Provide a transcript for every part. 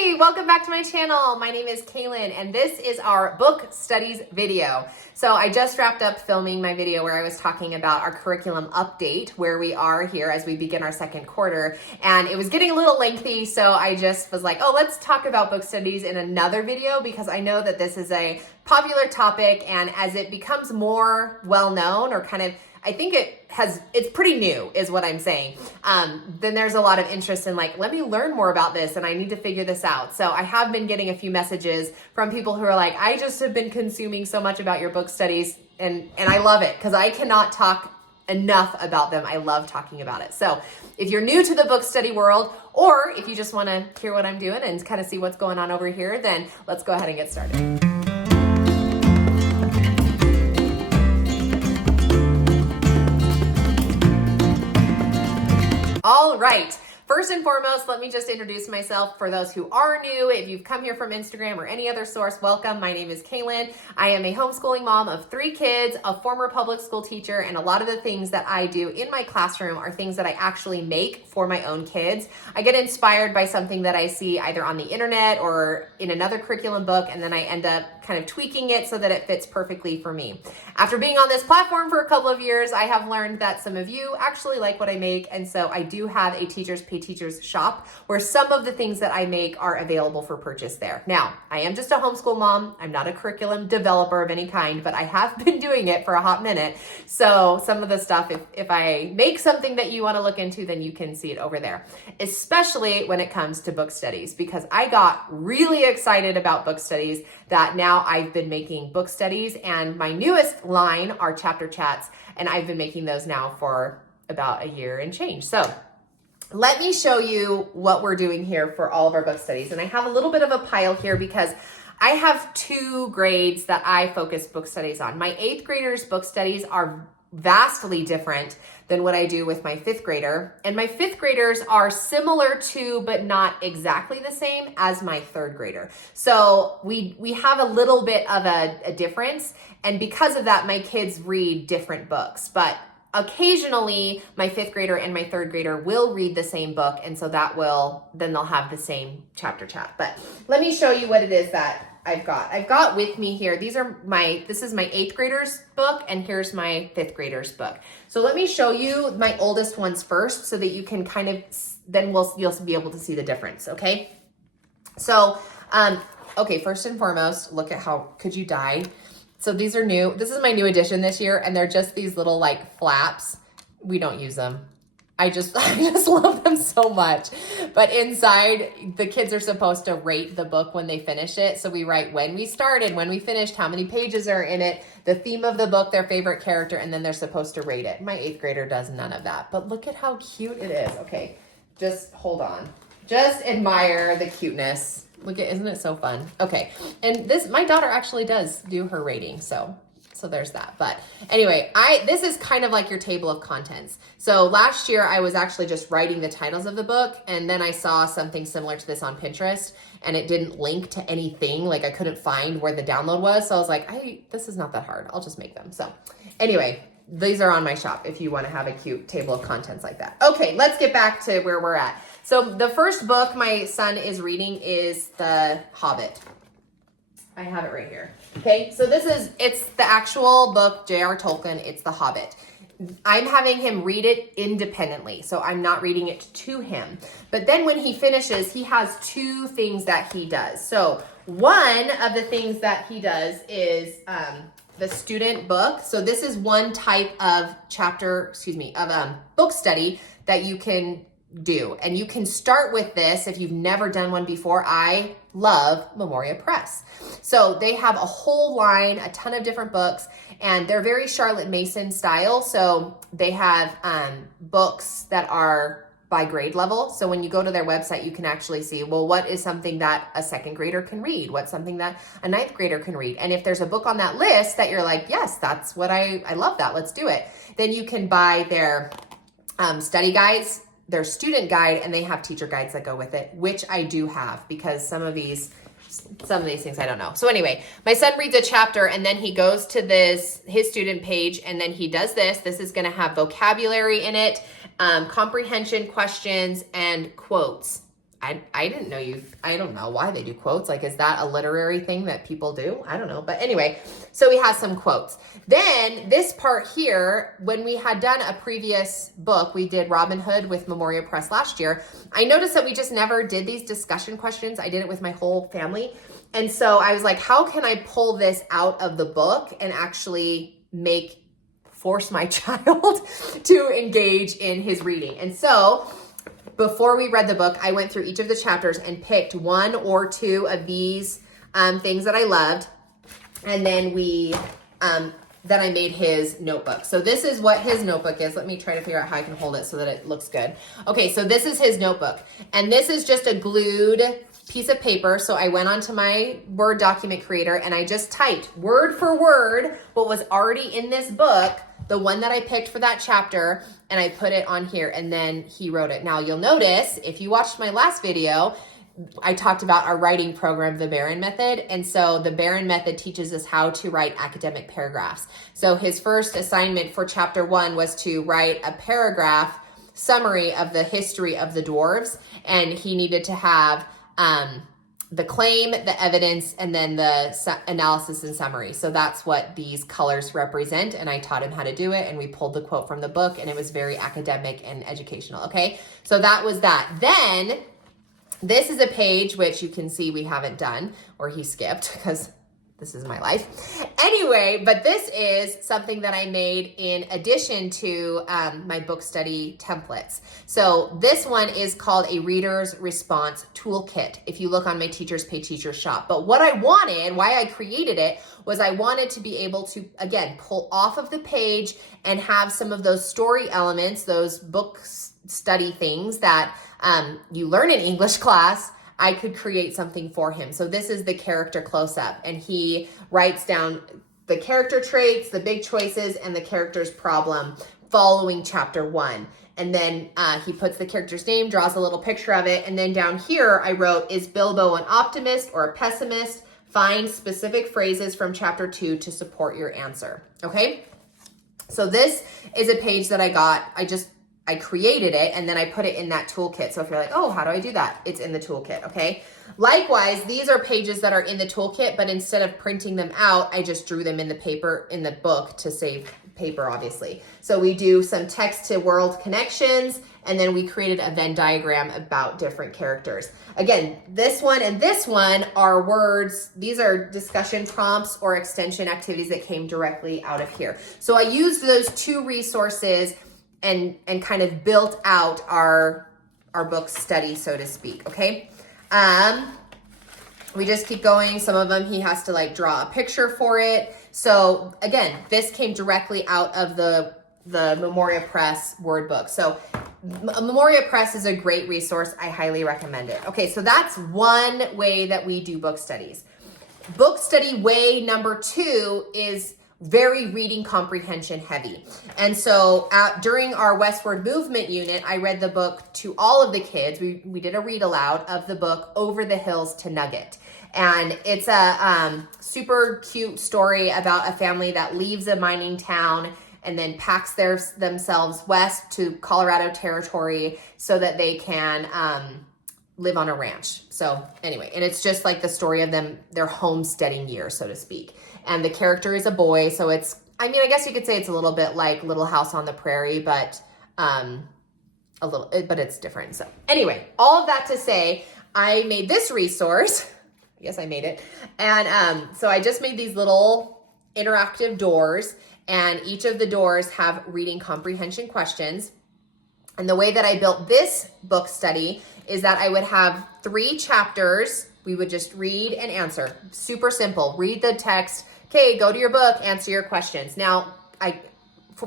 Hey, welcome back to my channel. My name is Kaylin and this is our book studies video. So I just wrapped up filming my video where I was talking about our curriculum update, where we are here as we begin our second quarter. And it was getting a little lengthy, so I just was like, oh, let's talk about book studies in another video because I know that this is a popular topic, and as it becomes more well-known, or kind of, I think it's pretty new is what I'm saying. Then there's a lot of interest in like, let me learn more about this and I need to figure this out. So I have been getting a few messages from people who are like, I just have been consuming so much about your book studies and I love it because I cannot talk enough about them. I love talking about it. So if you're new to the book study world, or if you just want to hear what I'm doing and kind of see what's going on over here, then let's go ahead and get started. All right. First and foremost, let me just introduce myself for those who are new. If you've come here from Instagram or any other source, welcome. My name is Kaylin. I am a homeschooling mom of 3 kids, a former public school teacher, and a lot of the things that I do in my classroom are things that I actually make for my own kids. I get inspired by something that I see either on the internet or in another curriculum book, and then I end up kind of tweaking it so that it fits perfectly for me. After being on this platform for a couple of years, I have learned that some of you actually like what I make, and so I do have a Teachers Pay Teachers shop where some of the things that I make are available for purchase there. Now, I am just a homeschool mom. I'm not a curriculum developer of any kind, but I have been doing it for a hot minute. So some of the stuff, if I make something that you want to look into, then you can see it over there, especially when it comes to book studies, because I got really excited about book studies that now I've been making book studies, and my newest line are chapter chats, and I've been making those now for about a year and change. So let me show you what we're doing here for all of our book studies. And I have a little bit of a pile here because I have 2 grades that I focus book studies on. My 8th graders' book studies are vastly different than what I do with my 5th grader. And my 5th graders are similar to, but not exactly the same as my 3rd grader. So we have a little bit of a difference. And because of that, my kids read different books. But occasionally my 5th grader and my 3rd grader will read the same book. And so then they'll have the same chapter chat. But let me show you what it is that I've got with me here. This is my 8th grader's book, and here's my 5th grader's book. So let me show you my oldest ones first so that you can kind of, then you'll be able to see the difference, okay? So, okay, first and foremost, look at how, could you die? So these are new. This is my new edition this year, and they're just these little like flaps. We don't use them. I just love them so much. But inside, the kids are supposed to rate the book when they finish it. So we write when we started, when we finished, how many pages are in it, the theme of the book, their favorite character, and then they're supposed to rate it. My 8th grader does none of that. But look at how cute it is. Okay, just hold on. Just admire the cuteness. Look at, isn't it so fun? Okay, and my daughter actually does do her rating, so there's that. But anyway, this is kind of like your table of contents. So last year I was actually just writing the titles of the book, and then I saw something similar to this on Pinterest, and it didn't link to anything. Like I couldn't find where the download was. So I was like, this is not that hard. I'll just make them. So anyway, these are on my shop if you want to have a cute table of contents like that. Okay, let's get back to where we're at. So the first book my son is reading is The Hobbit. I have it right here. Okay, so it's the actual book, J.R. Tolkien, it's The Hobbit. I'm having him read it independently, so I'm not reading it to him. But then when he finishes, he has 2 things that he does. So one of the things that he does is the student book. So this is one type of book study that you can do. And you can start with this if you've never done one before. I love Memoria Press. So they have a whole line, a ton of different books, and they're very Charlotte Mason style. So they have books that are by grade level. So when you go to their website, you can actually see, well, what is something that a 2nd grader can read? What's something that a 9th grader can read? And if there's a book on that list that you're like, yes, that's what I love that, let's do it. Then you can buy their study guides, their student guide, and they have teacher guides that go with it, which I do have because some of these things I don't know. So anyway, my son reads a chapter and then he goes to his student page, and then he does this. This is going to have vocabulary in it, comprehension questions, and quotes. I didn't know I don't know why they do quotes. Like, is that a literary thing that people do? I don't know. But anyway, so we have some quotes. Then this part here, when we had done a previous book, we did Robin Hood with Memoria Press last year. I noticed that we just never did these discussion questions. I did it with my whole family. And so I was like, how can I pull this out of the book and actually force my child to engage in his reading? And so before we read the book, I went through each of the chapters and picked one or two of these things that I loved. And then then I made his notebook. So this is what his notebook is. Let me try to figure out how I can hold it so that it looks good. Okay, so this is his notebook. And this is just a glued piece of paper. So I went onto my Word document creator and I just typed word for word what was already in this book, the one that I picked for that chapter, and I put it on here, and then he wrote it. Now you'll notice, if you watched my last video, I talked about our writing program, the Barron Method. And so the Barron Method teaches us how to write academic paragraphs. So his first assignment for chapter 1 was to write a paragraph summary of the history of the dwarves. And he needed to have the claim, the evidence, and then the analysis and summary. So that's what these colors represent. And I taught him how to do it. And we pulled the quote from the book, and it was very academic and educational. Okay. So that was that. Then this is a page which you can see we haven't done, or he skipped, because this is my life. Anyway, but this is something that I made in addition to my book study templates. So this one is called a Reader's Response Toolkit, if you look on my Teachers Pay Teachers shop. But what I wanted, why I created it, was I wanted to be able to, again, pull off of the page and have some of those story elements, those book study things that you learn in English class. I could create something for him. So this is the character close-up, and he writes down the character traits, the big choices, and the character's problem following chapter 1. And then he puts the character's name, draws a little picture of it. And then down here I wrote, is Bilbo an optimist or a pessimist? Find specific phrases from chapter 2 to support your answer. Okay. So this is a page that I got. I created it, and then I put it in that toolkit. So if you're like, oh, how do I do that? It's in the toolkit, okay? Likewise, these are pages that are in the toolkit, but instead of printing them out, I just drew them in the paper, in the book, to save paper, obviously. So we do some text to world connections, and then we created a Venn diagram about different characters. Again, this one and this one are words. These are discussion prompts or extension activities that came directly out of here. So I used those two resources and kind of built out our book study, so to speak, okay? We just keep going. Some of them he has to like draw a picture for it. So again, this came directly out of the Memoria Press Word book. So Memoria Press is a great resource. I highly recommend it. Okay, so that's one way that we do book studies. Book study way number 2 is very reading comprehension heavy. And so during our Westward Movement unit, I read the book to all of the kids. We did a read aloud of the book Over the Hills to Nugget. And it's a super cute story about a family that leaves a mining town and then packs themselves west to Colorado territory so that they can live on a ranch. So anyway, and it's just like the story of their homesteading year, so to speak. And the character is a boy, so it's, I mean, I guess you could say it's a little bit like Little House on the Prairie, but but it's different. So anyway, all of that to say, I made this resource. Yes, I made it. And so I just made these little interactive doors, and each of the doors have reading comprehension questions. And the way that I built this book study is that I would have 3 chapters. We would just read and answer. Super simple. Read the text. Okay, go to your book, answer your questions. Now,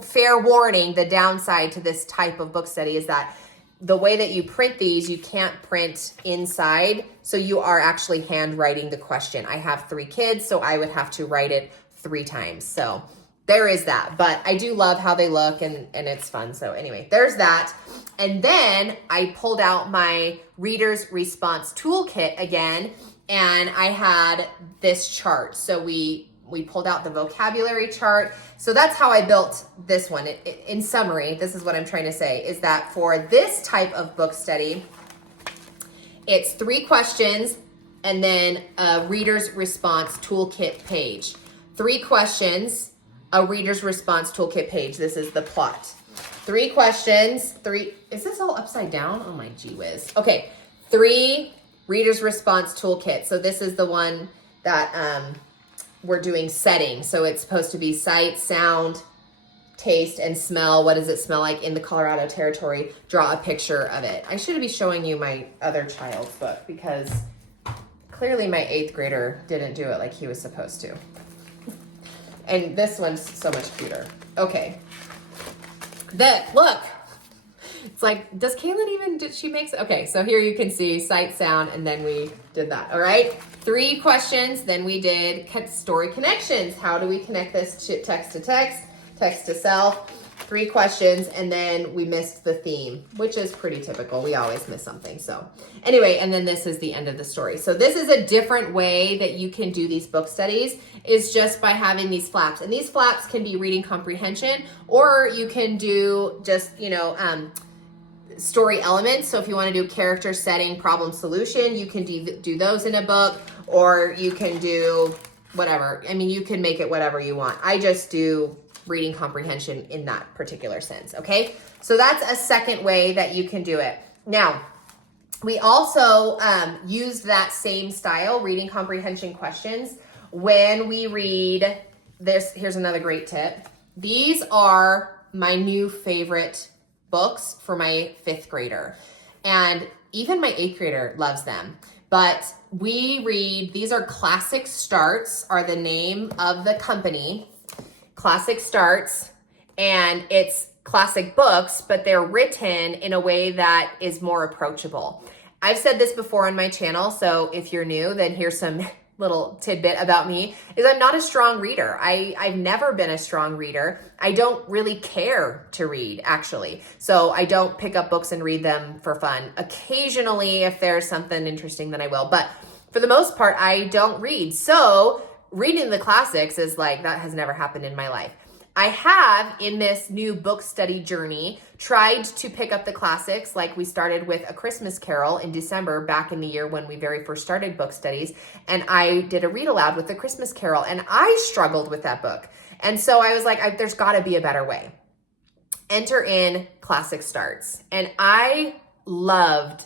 fair warning, the downside to this type of book study is that the way that you print these, you can't print inside. So you are actually handwriting the question. I have 3 kids, so I would have to write it 3 times. So there is that. But I do love how they look, and it's fun. So anyway, there's that. And then I pulled out my Reader's Response Toolkit again, and I had this chart. So we pulled out the vocabulary chart. So that's how I built this one. In summary, this is what I'm trying to say, is that for this type of book study, It's 3 questions and then a reader's response toolkit page. 3 questions, a reader's response toolkit page. This is the plot. 3 questions, is this all upside down? Oh my gee whiz. Okay, 3 reader's response toolkit. So this is the one that we're doing setting. So it's supposed to be sight, sound, taste, and smell. What does it smell like in the Colorado territory? Draw a picture of it. I should be showing you my other child's book because clearly my 8th grader didn't do it like he was supposed to. And this one's so much cuter. Okay. Look. It's like, does Kaylin even, did she make, okay, so here you can see sight, sound, and then we did that, all right? 3 questions, then we did story connections. How do we connect this to text, text to self? 3 questions, and then we missed the theme, which is pretty typical. We always miss something, so. Anyway, and then this is the end of the story. So this is a different way that you can do these book studies, is just by having these flaps. And these flaps can be reading comprehension, or you can do just, story elements. So if you want to do character, setting, problem, solution, you can do those in a book, or you can do whatever. I mean, you can make it whatever you want. I just do reading comprehension in that particular sense. Okay. So that's a second way that you can do it. Now, we also used that same style, reading comprehension questions, when we read this. Here's another great tip. These are my new favorite books for my 5th grader. And even my 8th grader loves them. But we read, these are Classic Starts, are the name of the company. Classic Starts, and it's classic books, but they're written in a way that is more approachable. I've said this before on my channel, so if you're new, then here's some little tidbit about me, is I'm not a strong reader. I've never been a strong reader. I don't really care to read, actually. So I don't pick up books and read them for fun. Occasionally, if there's something interesting, then I will. But for the most part, I don't read. So reading the classics is like, that has never happened in my life. I have, in this new book study journey, tried to pick up the classics. Like we started with A Christmas Carol in December, back in the year when we very first started book studies. And I did a read aloud with A Christmas Carol, and I struggled with that book. And so I was like, there's gotta be a better way. Enter in Classic Starts. And I love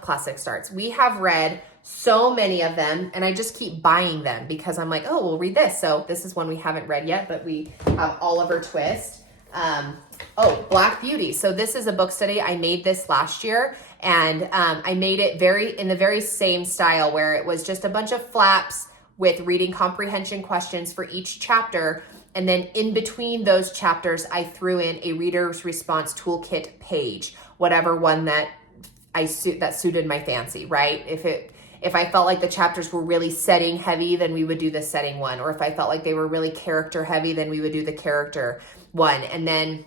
Classic Starts. We have read so many of them, and I just keep buying them because I'm like, oh, we'll read this. So this is one we haven't read yet, but we have Oliver Twist. Black Beauty. So this is a book study. I made this last year, and I made it in the very same style, where it was just a bunch of flaps with reading comprehension questions for each chapter. And then in between those chapters, I threw in a reader's response toolkit page, whatever one that suited my fancy, right? If I felt like the chapters were really setting heavy, then we would do the setting one. Or if I felt like they were really character heavy, then we would do the character one. And then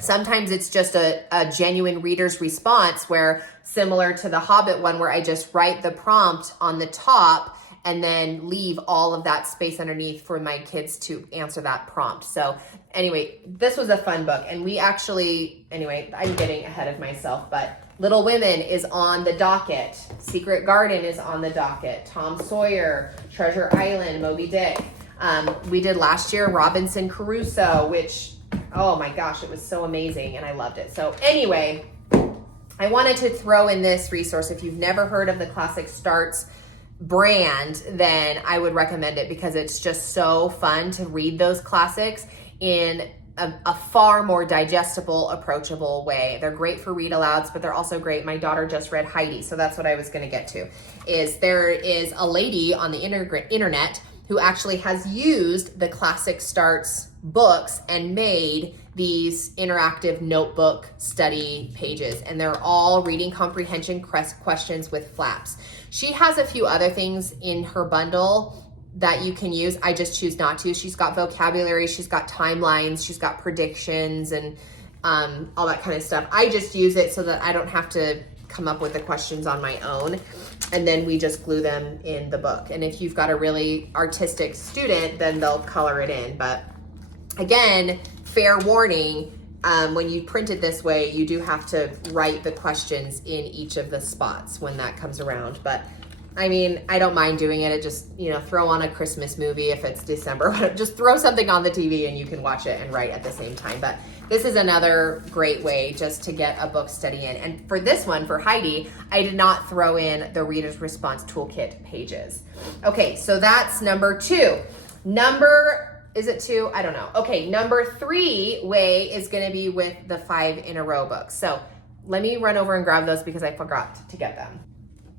sometimes it's just a genuine reader's response, where similar to the Hobbit one, where I just write the prompt on the top and then leave all of that space underneath for my kids to answer that prompt. So anyway, this was a fun book. And I'm getting ahead of myself, but Little Women is on the docket. Secret Garden is on the docket. Tom Sawyer, Treasure Island, Moby Dick. We did last year Robinson Crusoe, which, oh my gosh, it was so amazing and I loved it. So anyway, I wanted to throw in this resource. If you've never heard of the Classic Starts brand, then I would recommend it because it's just so fun to read those classics in a far more digestible, approachable way. They're great for read alouds, but they're also great. My daughter just read Heidi, so that's what I was gonna get to, is there is a lady on the internet who actually has used the Classic Starts books and made these interactive notebook study pages, and they're all reading comprehension questions with flaps. She has a few other things in her bundle that you can use. I just choose not to. She's got vocabulary, she's got timelines, she's got predictions, and all that kind of stuff. I just use it so that I don't have to come up with the questions on my own, and then we just glue them in the book. And if you've got a really artistic student, then they'll color it in. But again, fair warning, when you print it this way, you do have to write the questions in each of the spots when that comes around. But I mean, I don't mind doing it. It just, throw on a Christmas movie if it's December. Just throw something on the TV and you can watch it and write at the same time. But this is another great way just to get a book study in. And for this one, for Heidi, I did not throw in the Reader's Response Toolkit pages. Okay, so that's number 2. Is it 2? I don't know. Okay, number 3 way is gonna be with the 5 in a row books. So let me run over and grab those because I forgot to get them.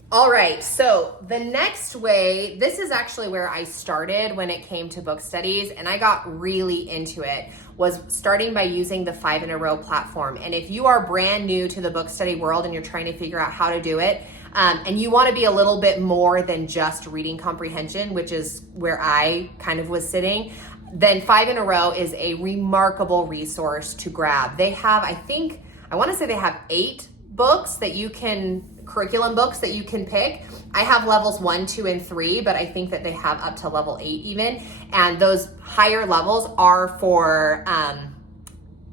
All right, so the next way, this is actually where I started when it came to book studies, and I got really into it, was starting by using the 5 in a row platform. And if you are brand new to the book study world and you're trying to figure out how to do it, and you want to be a little bit more than just reading comprehension, which is where I kind of was sitting, then 5 in a row is a remarkable resource to grab. They have, I want to say they have 8 books that you can, curriculum books that you can pick. I have levels 1, 2, and 3, but I think that they have up to level 8 even. And those higher levels are for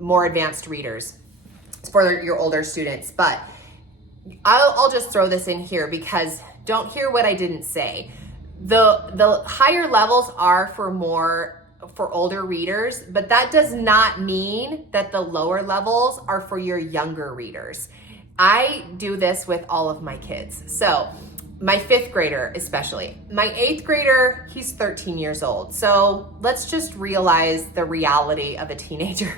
more advanced readers. It's for your older students. But I'll just throw this in here because don't hear what I didn't say. The higher levels are for older readers, but that does not mean that the lower levels are for your younger readers. I do this with all of my kids. So my 5th grader especially. My 8th grader, he's 13 years old. So let's just realize the reality of a teenager.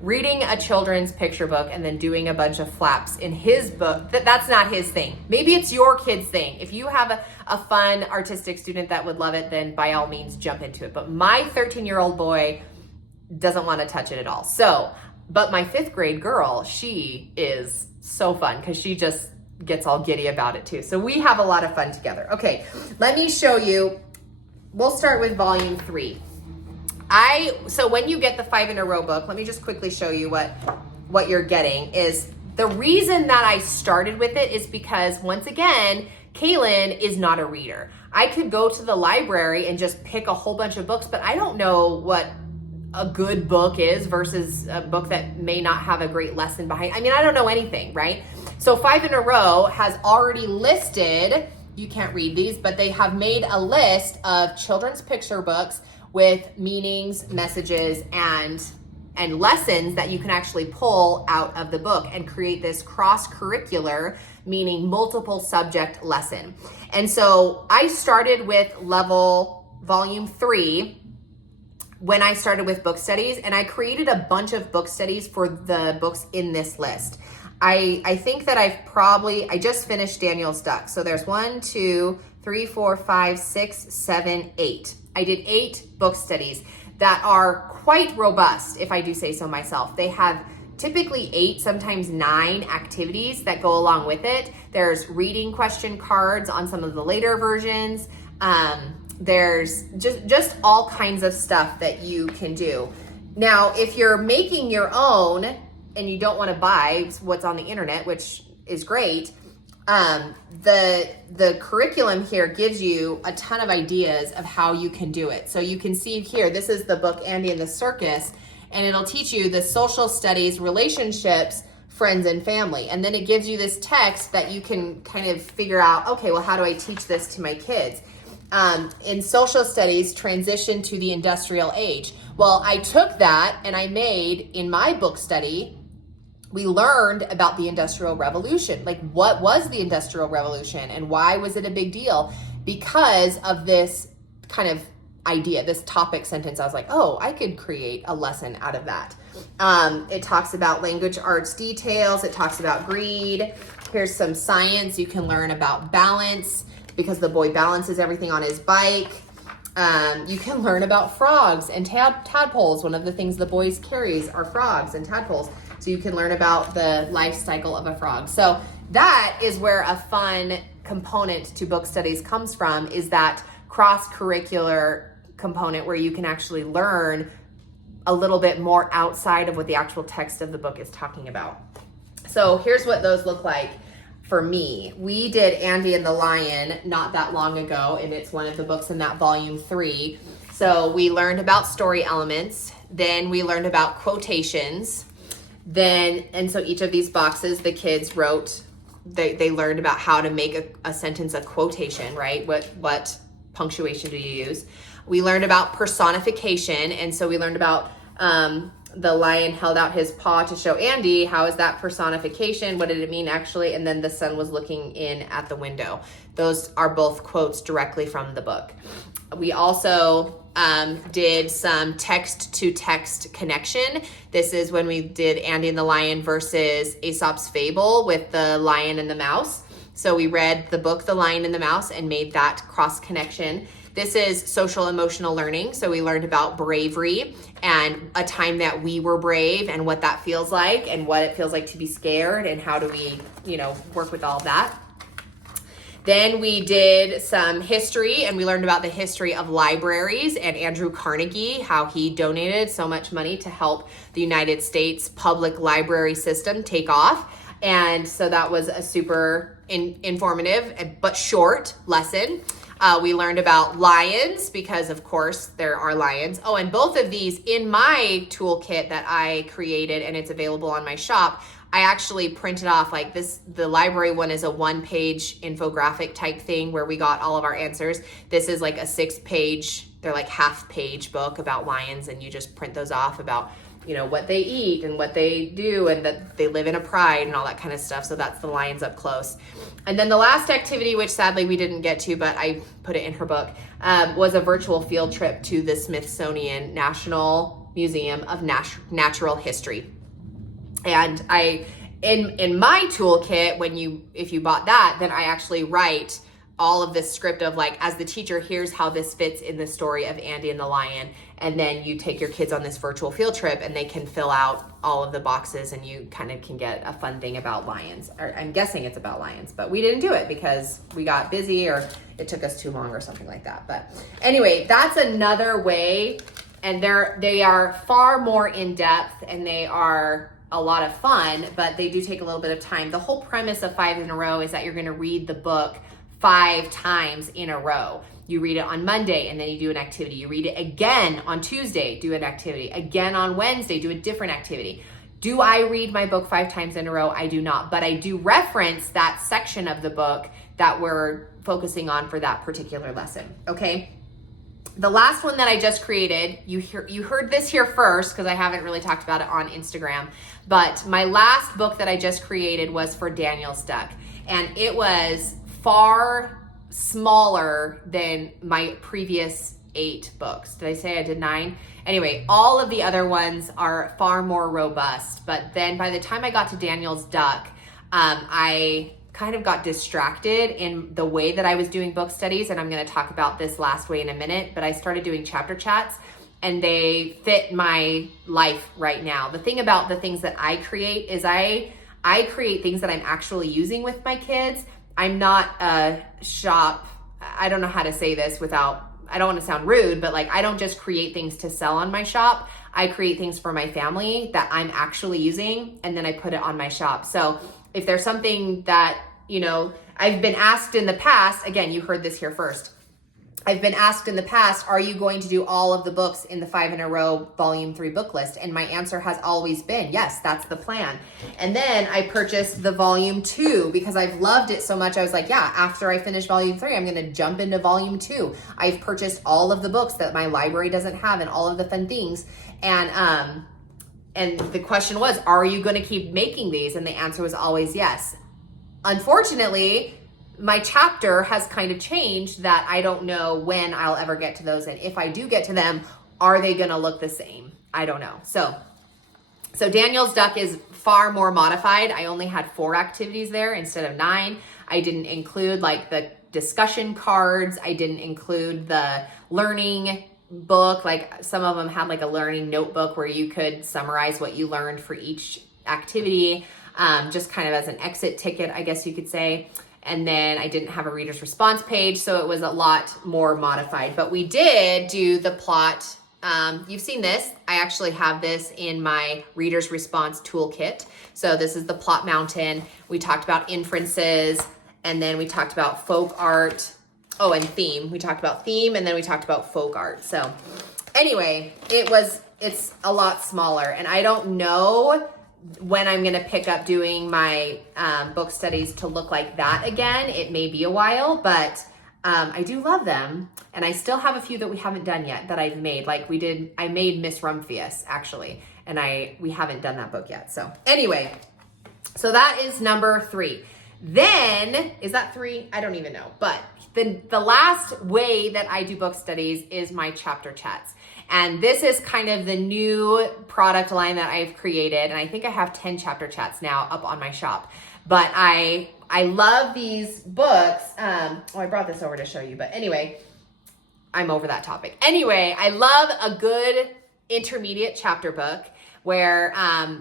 Reading a children's picture book and then doing a bunch of flaps in his book, that's not his thing. Maybe it's your kid's thing. If you have a fun artistic student that would love it, then by all means jump into it. But my 13-year-old boy doesn't want to touch it at all. But my 5th grade girl, she is so fun because she just gets all giddy about it too. So we have a lot of fun together. Okay, let me show you. We'll start with volume 3. So when you get the 5 in a row book, let me just quickly show you what you're getting. Is the reason that I started with it is because, once again, Kaylin is not a reader. I could go to the library and just pick a whole bunch of books, but I don't know what a good book is versus a book that may not have a great lesson behind. I mean, I don't know anything, right? So 5 in a row has already listed, you can't read these, but they have made a list of children's picture books with meanings, messages, and lessons that you can actually pull out of the book and create this cross-curricular, meaning multiple subject lesson. And so I started with volume 3 when I started with book studies, and I created a bunch of book studies for the books in this list. I think that I just finished Daniel's Duck. So there's 1, 2, 3, 4, 5, 6, 7, 8. I did 8 book studies that are quite robust, if I do say so myself. They have typically 8, sometimes 9 activities that go along with it. There's reading question cards on some of the later versions. There's just all kinds of stuff that you can do. Now, if you're making your own and you don't want to buy what's on the internet, which is great, the curriculum here gives you a ton of ideas of how you can do it. So you can see here, this is the book Andy and the Circus, and it'll teach you the social studies, relationships, friends, and family. And then it gives you this text that you can kind of figure out, okay, well, how do I teach this to my kids? In social studies, transition to the industrial age. Well, I took that and I made, in my book study, we learned about the Industrial Revolution. Like, what was the Industrial Revolution and why was it a big deal? Because of this kind of idea, this topic sentence. I was like, oh, I could create a lesson out of that. It talks about language arts details. It talks about greed. Here's some science. You can learn about balance because the boy balances everything on his bike. You can learn about frogs and tadpoles. One of the things the boys carries are frogs and tadpoles. So you can learn about the life cycle of a frog. So that is where a fun component to book studies comes from, is that cross-curricular component where you can actually learn a little bit more outside of what the actual text of the book is talking about. So here's what those look like for me. We did Andy and the Lion not that long ago, and it's one of the books in that volume 3. So we learned about story elements. Then we learned about quotations. And so each of these boxes, the kids wrote, they learned about how to make a sentence a quotation, right? What punctuation do you use? We learned about personification. And so we learned about the lion held out his paw to show Andy. How is that personification? What did it mean actually? And then the sun was looking in at the window. Those are both quotes directly from the book. We also did some text-to-text connection. This is when we did Andy and the Lion versus Aesop's Fable with the lion and the mouse. So we read the book, The Lion and the Mouse, and made that cross connection. This is social emotional learning. So we learned about bravery and a time that we were brave and what that feels like and what it feels like to be scared and how do we, work with all of that. Then we did some history and we learned about the history of libraries and Andrew Carnegie, how he donated so much money to help the United States public library system take off. And so that was a super informative but short lesson. We learned about lions because of course there are lions. Oh, and both of these in my toolkit that I created and it's available on my shop, I actually printed off like this. The library one is a 1-page infographic type thing where we got all of our answers. This is like a 6-page, they're like half-page book about lions, and you just print those off about, what they eat and what they do and that they live in a pride and all that kind of stuff. So that's the lions up close. And then the last activity, which sadly we didn't get to, but I put it in her book, was a virtual field trip to the Smithsonian National Museum of Natural History. And in my toolkit, if you bought that, then I actually write all of this script of like, as the teacher, here's how this fits in the story of Andy and the Lion. And then you take your kids on this virtual field trip and they can fill out all of the boxes and you kind of can get a fun thing about lions. Or I'm guessing it's about lions, but we didn't do it because we got busy or it took us too long or something like that. But anyway, that's another way. And they are far more in depth and they are a lot of fun, but they do take a little bit of time. The whole premise of 5 in a row is that you're going to read the book 5 times in a row. You read it on Monday and then you do an activity. You read it again on Tuesday, do an activity. Again on Wednesday, do a different activity. Do I read my book 5 times in a row? I do not, but I do reference that section of the book that we're focusing on for that particular lesson, okay? The last one that I just created, you heard this here first because I haven't really talked about it on Instagram, but my last book that I just created was for Daniel's Duck, and it was far smaller than my previous 8 books. Did I say I did 9? Anyway, all of the other ones are far more robust, but then by the time I got to Daniel's Duck, I kind of got distracted in the way that I was doing book studies, and I'm going to talk about this last way in a minute, but I started doing chapter chats and they fit my life right now. The thing about the things that I create is I create things that I'm actually using with my kids. I'm not a shop, I don't know how to say this without, I don't want to sound rude, but like I don't just create things to sell on my shop. I create things for my family that I'm actually using and then I put it on my shop. So if there's something that, I've been asked in the past, again, you heard this here first. I've been asked in the past, are you going to do all of the books in the 5 in a row volume 3 book list? And my answer has always been, yes, that's the plan. And then I purchased the volume 2 because I've loved it so much. I was like, yeah, after I finish volume 3, I'm going to jump into volume 2. I've purchased all of the books that my library doesn't have and all of the fun things. And the question was, are you going to keep making these? And the answer was always yes. Unfortunately, my chapter has kind of changed that I don't know when I'll ever get to those. And if I do get to them, are they going to look the same? I don't know. So Daniel's Duck is far more modified. I only had 4 activities there instead of 9. I didn't include like the discussion cards. I didn't include the learning book. Like some of them had like a learning notebook where you could summarize what you learned for each activity, just kind of as an exit ticket, I guess you could say. And then I didn't have a reader's response page, so it was a lot more modified. But we did do the plot. You've seen this. I actually have this in my reader's response toolkit. So this is the plot mountain. We talked about inferences, and then we talked about folk art. Oh, and theme. We talked about theme, and then we talked about folk art. So anyway, it's a lot smaller. And I don't know when I'm going to pick up doing my book studies to look like that again. It may be a while, but I do love them. And I still have a few that we haven't done yet that I've made. Like I made Miss Rumphius actually, and we haven't done that book yet. So anyway, so that is number 3. Then, is that 3? I don't even know. But the last way that I do book studies is my chapter chats. And this is kind of the new product line that I've created. And I think I have 10 chapter chats now up on my shop. But I love these books. I brought this over to show you. But anyway, I'm over that topic. Anyway, I love a good intermediate chapter book where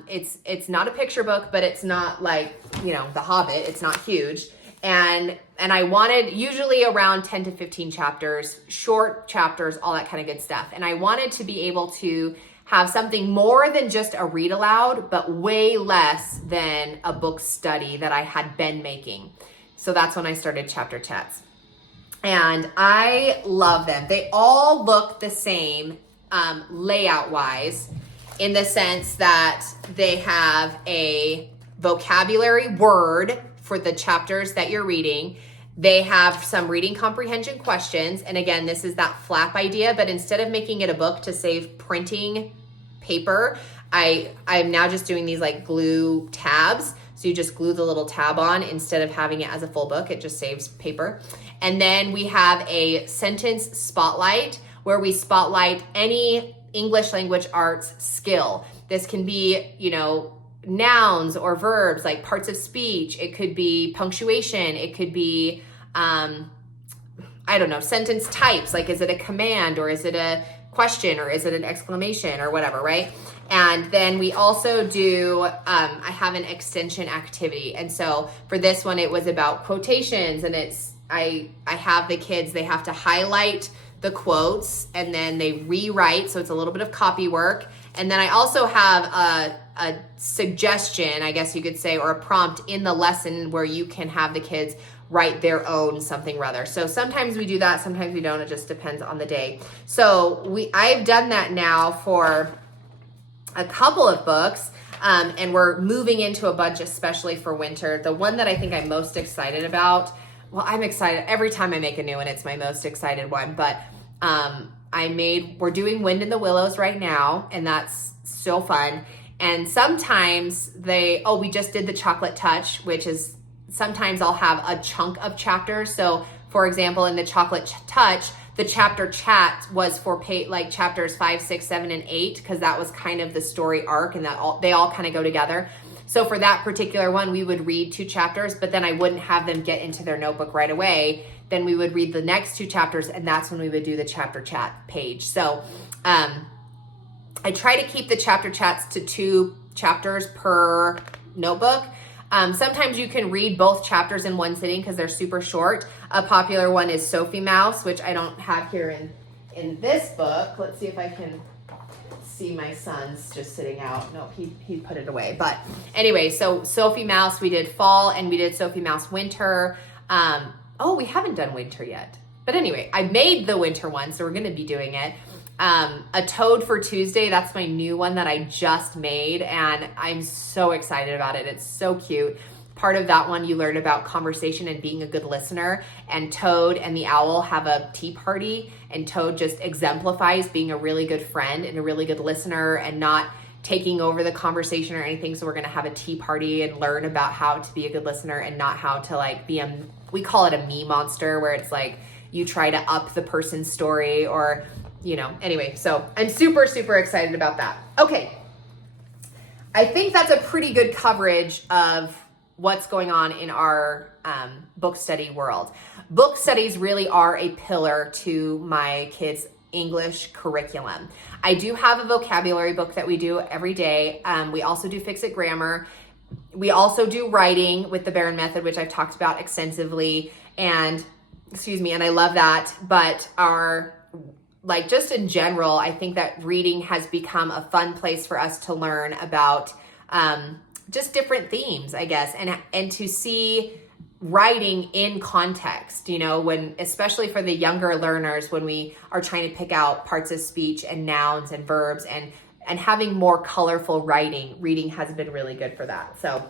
it's not a picture book, but it's not like, The Hobbit. It's not huge. And I wanted usually around 10 to 15 chapters, short chapters, all that kind of good stuff. And I wanted to be able to have something more than just a read aloud, but way less than a book study that I had been making. So that's when I started chapter chats. And I love them. They all look the same layout wise, in the sense that they have a vocabulary word for the chapters that you're reading. They have some reading comprehension questions. And again, this is that flap idea, but instead of making it a book to save printing paper, I'm now just doing these like glue tabs. So you just glue the little tab on instead of having it as a full book. It just saves paper. And then we have a sentence spotlight where we spotlight any English language arts skill. This can be, nouns or verbs, like parts of speech. It could be punctuation. It could be, sentence types. Like, is it a command or is it a question or is it an exclamation or whatever, right? And then we also do, I have an extension activity. And so for this one, it was about quotations, and I have the kids, they have to highlight the quotes and then they rewrite. So it's a little bit of copy work. And then I also have a suggestion, I guess you could say, or a prompt in the lesson where you can have the kids write their own something rather. So sometimes we do that, sometimes we don't. It just depends on the day. So I've done that now for a couple of books, and we're moving into a bunch, especially for winter. The one that I think I'm most excited about, well, I'm excited every time I make a new one. It's my most excited one, but we're doing Wind in the Willows right now, and that's so fun. And sometimes we just did the Chocolate Touch, which is sometimes I'll have a chunk of chapters. So for example, in the Chocolate Touch, the chapter chat was for chapters 5, 6, 7, and 8, because that was kind of the story arc, and they all kind of go together. So for that particular one, we would read 2 chapters, but then I wouldn't have them get into their notebook right away. Then we would read the next 2 chapters, and that's when we would do the chapter chat page. So I try to keep the chapter chats to 2 chapters per notebook. Sometimes you can read both chapters in one sitting because they're super short. A popular one is Sophie Mouse, which I don't have here in this book. Let's see if I can see my son's just sitting out. No, he put it away. But anyway, so Sophie Mouse, we did fall, and we did Sophie Mouse winter. We haven't done winter yet. But anyway, I made the winter one, so we're going to be doing it. A Toad for Tuesday, that's my new one that I just made, and I'm so excited about it. It's so cute. Part of that one, you learn about conversation and being a good listener, and Toad and the owl have a tea party, and Toad just exemplifies being a really good friend and a really good listener and not taking over the conversation or anything. So we're going to have a tea party and learn about how to be a good listener and not how to we call it a me monster, where it's like you try to up the person's story or anyway, so I'm super, super excited about that. Okay. I think that's a pretty good coverage of what's going on in our book study world. Book studies really are a pillar to my kids' English curriculum. I do have a vocabulary book that we do every day. We also do Fix-It Grammar. We also do writing with the Barron Method, which I've talked about extensively. And I love that. But just in general, I think that reading has become a fun place for us to learn about just different themes, I guess, and to see writing in context, especially for the younger learners, when we are trying to pick out parts of speech and nouns and verbs and and having more colorful reading has been really good for that. So,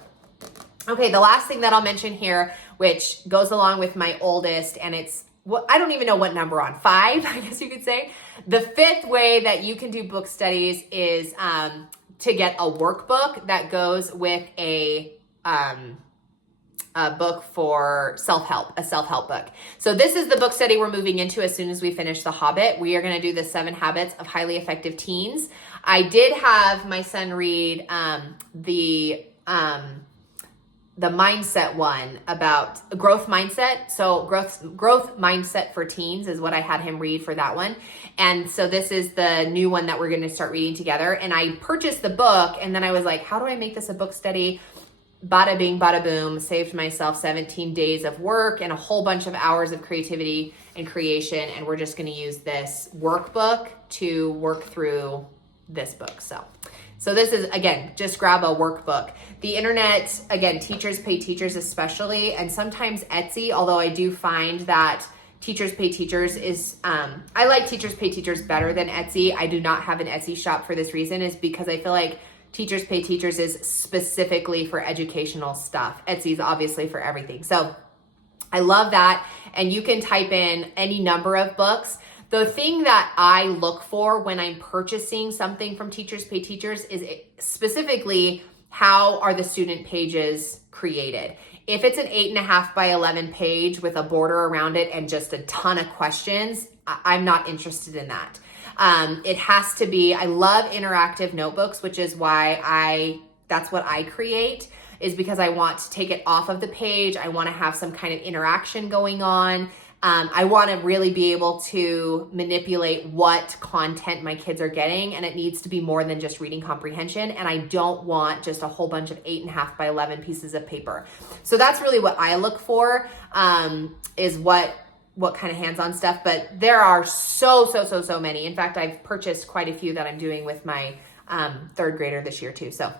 okay, the last thing that I'll mention here, which goes along with my oldest, and it's, I don't even know what number on, 5, I guess you could say. The 5th way that you can do book studies is to get a workbook that goes with a book for self-help, a self-help book. So this is the book study we're moving into as soon as we finish The Hobbit. We are going to do the 7 Habits of Highly Effective Teens. I did have my son read the mindset one about growth mindset. So growth mindset for teens is what I had him read for that one. And so this is the new one that we're going to start reading together. And I purchased the book, and then I was like, how do I make this a book study? Bada bing, bada boom, saved myself 17 days of work and a whole bunch of hours of creativity and creation. And we're just going to use this workbook to work through this book. So this is, again, just grab a workbook. The internet, again, teachers pay teachers especially, and sometimes Etsy, although I do find that Teachers Pay Teachers is, I like Teachers Pay Teachers better than Etsy. I do not have an Etsy shop for this reason, is because I feel like Teachers Pay Teachers is specifically for educational stuff. Etsy is obviously for everything. So I love that. And you can type in any number of books. The thing that I look for when I'm purchasing something from Teachers Pay Teachers is specifically, how are the student pages created? If it's an 8.5 by 11 page with a border around it and just a ton of questions, I'm not interested in that. It has to be, I love interactive notebooks, which is why that's what I create, is because I want to take it off of the page. I want to have some kind of interaction going on. I want to really be able to manipulate what content my kids are getting, and it needs to be more than just reading comprehension. And I don't want just a whole bunch of 8.5 by 11 pieces of paper. So that's really what I look for, is what kind of hands-on stuff. But there are so many. In fact, I've purchased quite a few that I'm doing with my 3rd grader this year too. So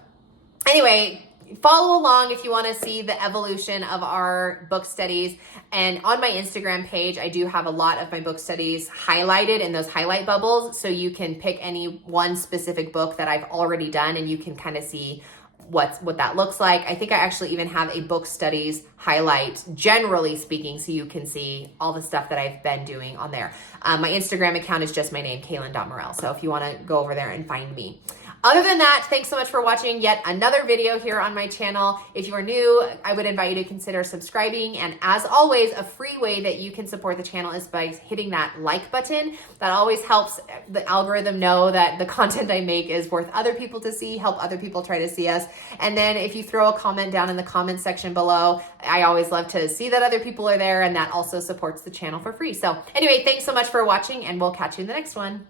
anyway, follow along if you want to see the evolution of our book studies. And on my Instagram page, I do have a lot of my book studies highlighted in those highlight bubbles. So you can pick any one specific book that I've already done, and you can kind of see what that looks like. I think I actually even have a book studies highlight, generally speaking, so you can see all the stuff that I've been doing on there. My Instagram account is just my name, Kaylin.Morel. So if you want to go over there and find me. Other than that, thanks so much for watching yet another video here on my channel. If you are new, I would invite you to consider subscribing. And as always, a free way that you can support the channel is by hitting that like button. That always helps the algorithm know that the content I make is worth other people to see, help other people try to see us. And then if you throw a comment down in the comment section below, I always love to see that other people are there, and that also supports the channel for free. So anyway, thanks so much for watching, and we'll catch you in the next one.